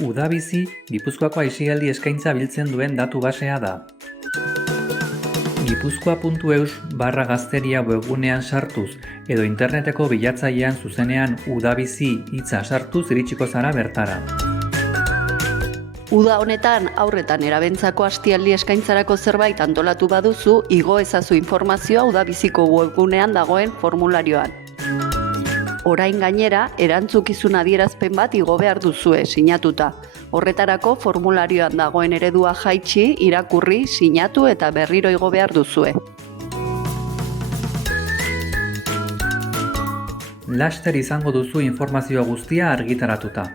Udabizi Gipuzkoako aisialdi eskaintza biltzen duen datu basea da. Gipuzkoa.eus/gazteria webgunean sartuz edo interneteko bilatzailean zuzenean udabizi hitza sartuz iritsiko zara bertara. Uda honetan haurretan erabentzako astialdi eskaintzarako zerbait antolatu baduzu, igo ezazu informazioa Udabiziko webgunean dagoen formularioan. Orain gainera, erantzukizun adierazpen bat igo behar duzue, sinatuta. Horretarako formularioan dagoen eredua jaitsi, irakurri, sinatu eta berriro igo behar duzue. Laster izango duzu informazio guztia argitaratuta.